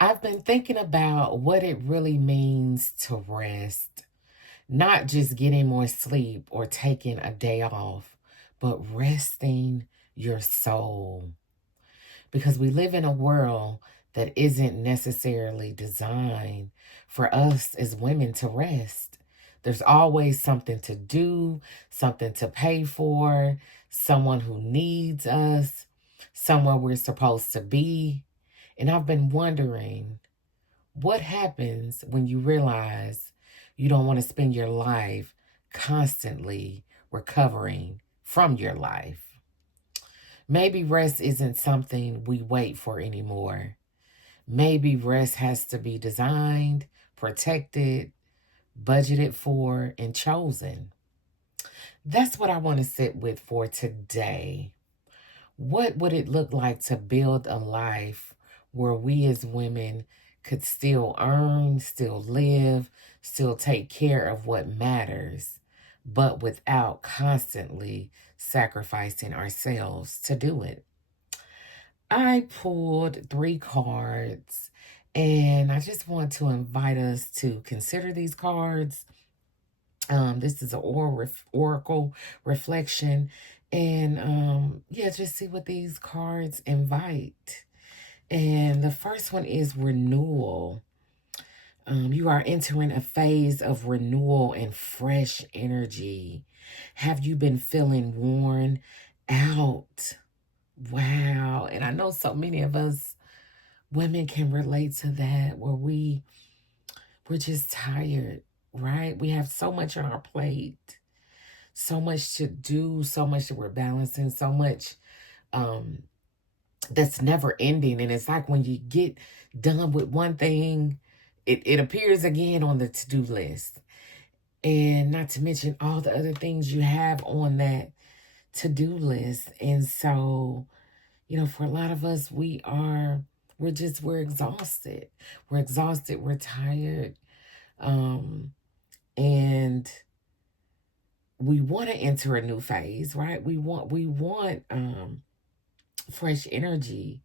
I've been thinking about what it really means to rest, not just getting more sleep or taking a day off, but resting your soul. Because we live in a world that isn't necessarily designed for us as women to rest. There's always something to do, something to pay for, someone who needs us, somewhere we're supposed to be. And I've been wondering, what happens when you realize you don't want to spend your life constantly recovering from your life? Maybe rest isn't something we wait for anymore. Maybe rest has to be designed, protected, budgeted for, and chosen. That's what I want to sit with for today. What would it look like to build a life where we as women could still earn, still live, still take care of what matters, but without constantly sacrificing ourselves to do it? I pulled three cards and I just want to invite us to consider these cards. This is an oracle reflection. And yeah, just see what these cards invite. And the first one is renewal. You are entering a phase of renewal and fresh energy. Have you been feeling worn out? Wow. And I know so many of us women can relate to that, where we're just tired, right? We have so much on our plate, so much to do, so much that we're balancing, so much um that's never ending. And it's like when you get done with one thing, it appears again on the to-do list. And not to mention all the other things you have on that to-do list. And so, for a lot of us, we're exhausted. We're exhausted, we're tired. And we want to enter a new phase, right? We want fresh energy.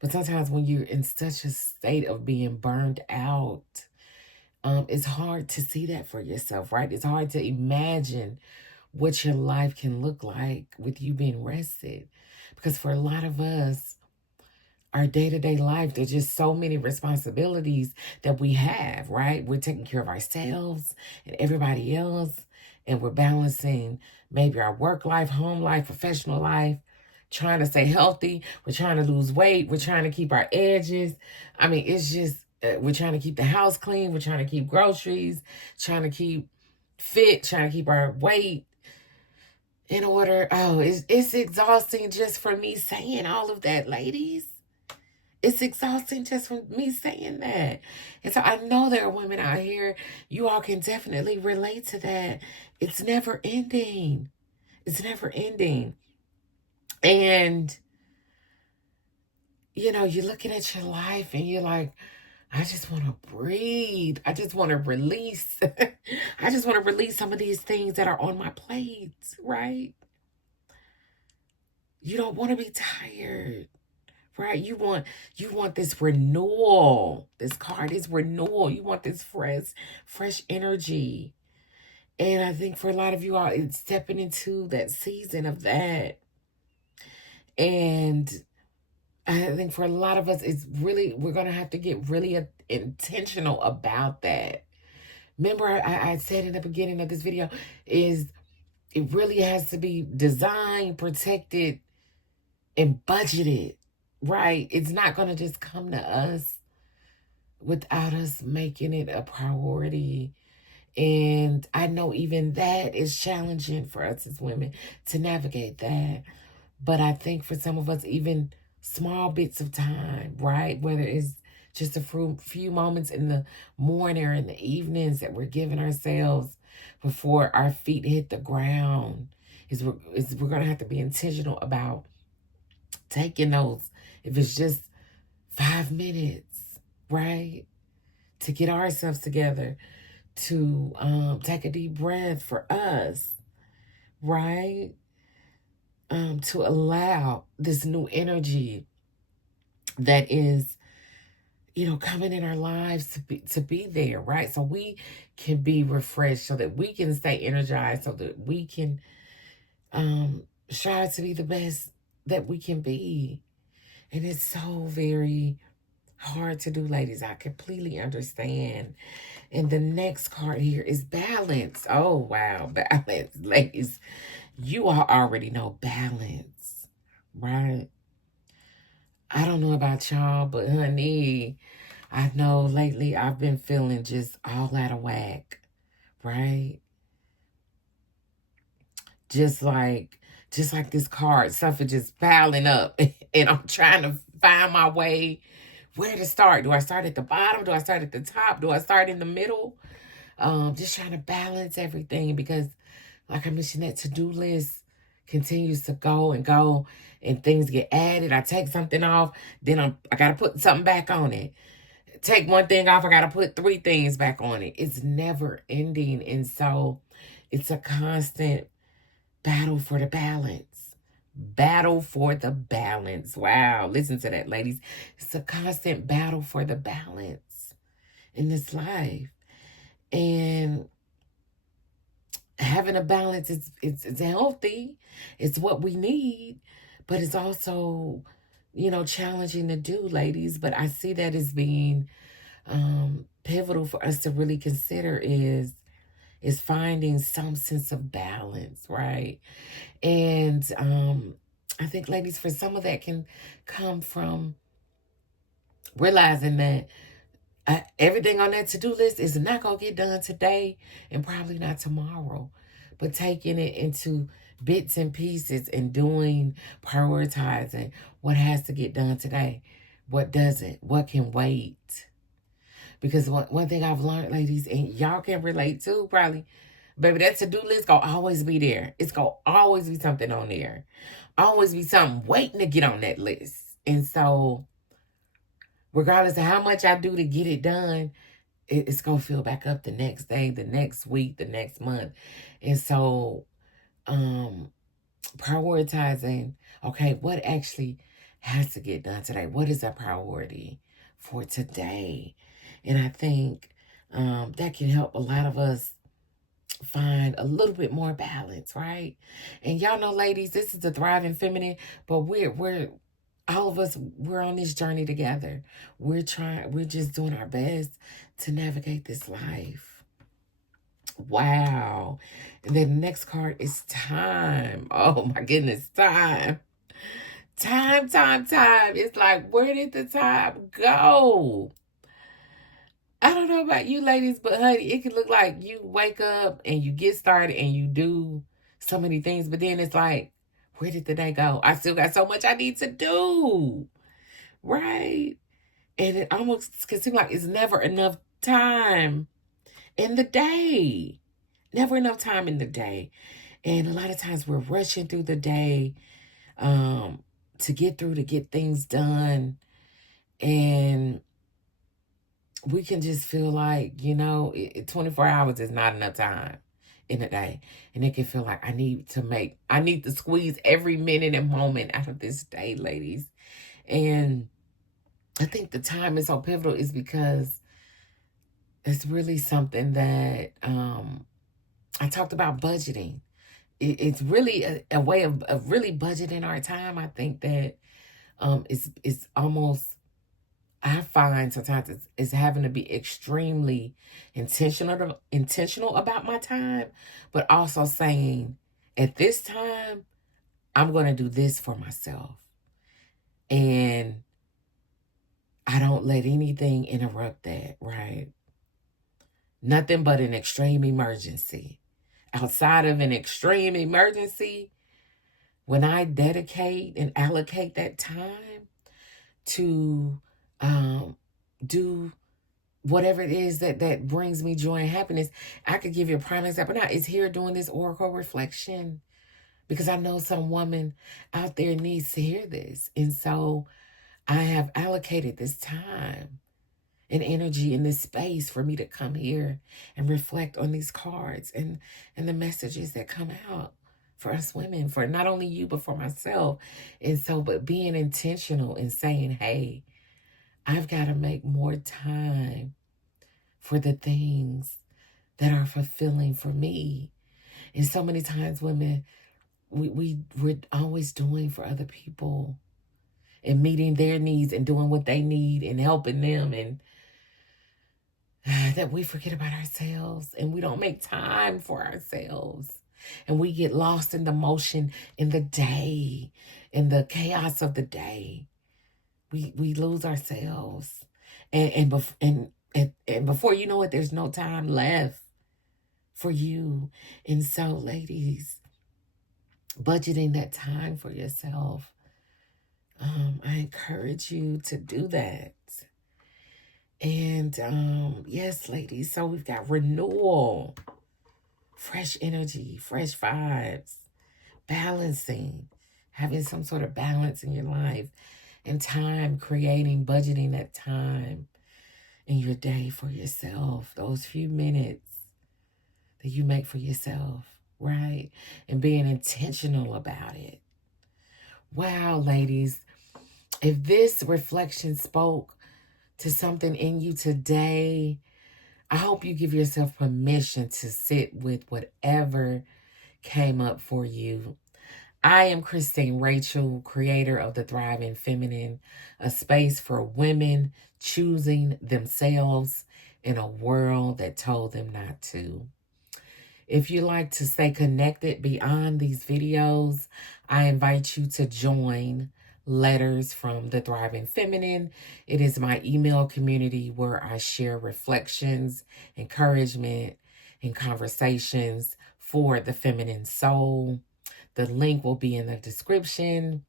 But sometimes when you're in such a state of being burned out, it's hard to see that for yourself, right? It's hard to imagine what your life can look like with you being rested. Because for a lot of us, our day-to-day life, there's just so many responsibilities that we have, right? We're taking care of ourselves and everybody else, and we're balancing maybe our work life, home life, professional life, trying to stay healthy. We're trying to lose weight. We're trying to keep our edges. I mean, it's just, we're trying to keep the house clean. We're trying to keep groceries, trying to keep fit, trying to keep our weight in order. Oh, it's exhausting just for me saying all of that, ladies. It's exhausting just from me saying that. And so I know there are women out here, you all can definitely relate to that. It's never ending. It's never ending. And, you're looking at your life and you're like, I just want to breathe. I just want to release. I just want to release some of these things that are on my plate, right? You don't want to be tired. Right? You want this renewal. This card is renewal. You want this fresh energy. And I think for a lot of you all, it's stepping into that season of that. And I think for a lot of us, we're going to have to get really intentional about that. Remember, I said in the beginning of this video, it really has to be designed, protected, and budgeted. Right? It's not going to just come to us without us making it a priority. And I know even that is challenging for us as women to navigate that. But I think for some of us, even small bits of time, right? Whether it's just a few moments in the morning or in the evenings that we're giving ourselves before our feet hit the ground, we're going to have to be intentional about taking those. If it's just 5 minutes, right? To get ourselves together, to take a deep breath for us, right? To allow this new energy that is coming in our lives to be there, right? So we can be refreshed, so that we can stay energized, so that we can strive to be the best that we can be. And it's so very hard to do, ladies. I completely understand. And the next card here is balance. Oh, wow. Balance. Ladies, you all already know balance, right? I don't know about y'all, but honey, I know lately I've been feeling just all out of whack, right? Just like this card, stuff is just piling up, and I'm trying to find my way where to start. Do I start at the bottom? Do I start at the top? Do I start in the middle? Just trying to balance everything, because like I mentioned, that to-do list continues to go and go, and things get added. I take something off, then I gotta put something back on it. Take one thing off, I gotta put 3 things back on it. It's never ending. And so it's a constant battle for the balance. Battle for the balance. Wow. Listen to that, ladies. It's a constant battle for the balance in this life. And having a balance is it's healthy. It's what we need, but it's also, challenging to do, ladies. But I see that as being pivotal for us to really consider is finding some sense of balance, right? And I think, ladies, for some of that can come from realizing that everything on that to-do list is not going to get done today, and probably not tomorrow, but taking it into bits and pieces and prioritizing what has to get done today, what doesn't, what can wait. Because one thing I've learned, ladies, and y'all can relate to probably, baby, that to-do list gonna always be there. It's gonna always be something on there. Always be something waiting to get on that list. And so, regardless of how much I do to get it done, it's gonna fill back up the next day, the next week, the next month. And so, prioritizing, okay, what actually has to get done today? What is a priority for today? And I think that can help a lot of us find a little bit more balance, right? And y'all know, ladies, this is the Thriving Feminine, but we're all of us, we're on this journey together. We're just doing our best to navigate this life. Wow. And then the next card is time. Oh my goodness, time. Time. It's like, where did the time go? I don't know about you, ladies, but honey, it can look like you wake up and you get started and you do so many things, but then it's like, where did the day go? I still got so much I need to do, right? And it almost can seem like it's never enough time in the day. Never enough time in the day. And a lot of times we're rushing through the day to get things done. And we can just feel like, 24 hours is not enough time in a day. And it can feel like I need to squeeze every minute and moment out of this day, ladies. And I think the time is so pivotal is because it's really something that I talked about budgeting. It's really a way of really budgeting our time. I think that it's almost, I find sometimes it's having to be extremely intentional about my time, but also saying, at this time, I'm going to do this for myself. And I don't let anything interrupt that, right? Nothing but an extreme emergency. Outside of an extreme emergency, when I dedicate and allocate that time to do whatever it is that brings me joy and happiness. I could give you a prime example now. It's here doing this oracle reflection, because I know some woman out there needs to hear this. And so I have allocated this time and energy in this space for me to come here and reflect on these cards and the messages that come out for us women, for not only you, but for myself. And so, but being intentional and saying, hey, I've got to make more time for the things that are fulfilling for me. And so many times women, we're always doing for other people and meeting their needs and doing what they need and helping them, and that we forget about ourselves and we don't make time for ourselves. And we get lost in the motion in the day, in the chaos of the day. We lose ourselves. And before you know it, there's no time left for you. And so, ladies, budgeting that time for yourself, I encourage you to do that. And yes, ladies, so we've got renewal, fresh energy, fresh vibes, balancing, having some sort of balance in your life, and time, creating, budgeting that time in your day for yourself, those few minutes that you make for yourself, right? And being intentional about it. Wow, ladies, if this reflection spoke to something in you today, I hope you give yourself permission to sit with whatever came up for you. I am Christine Rachel, creator of The Thriving Feminine, a space for women choosing themselves in a world that told them not to. If you like to stay connected beyond these videos, I invite you to join Letters from the Thriving Feminine. It is my email community where I share reflections, encouragement, and conversations for the feminine soul. The link will be in the description.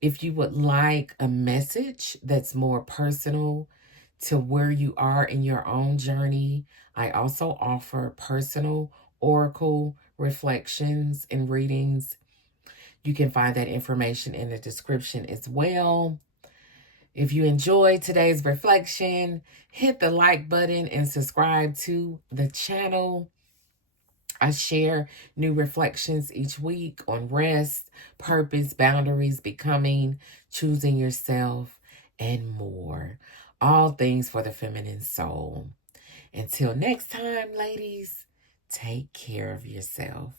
If you would like a message that's more personal to where you are in your own journey, I also offer personal oracle reflections and readings. You can find that information in the description as well. If you enjoyed today's reflection, hit the like button and subscribe to the channel. I share new reflections each week on rest, purpose, boundaries, becoming, choosing yourself, and more. All things for the feminine soul. Until next time, ladies, take care of yourself.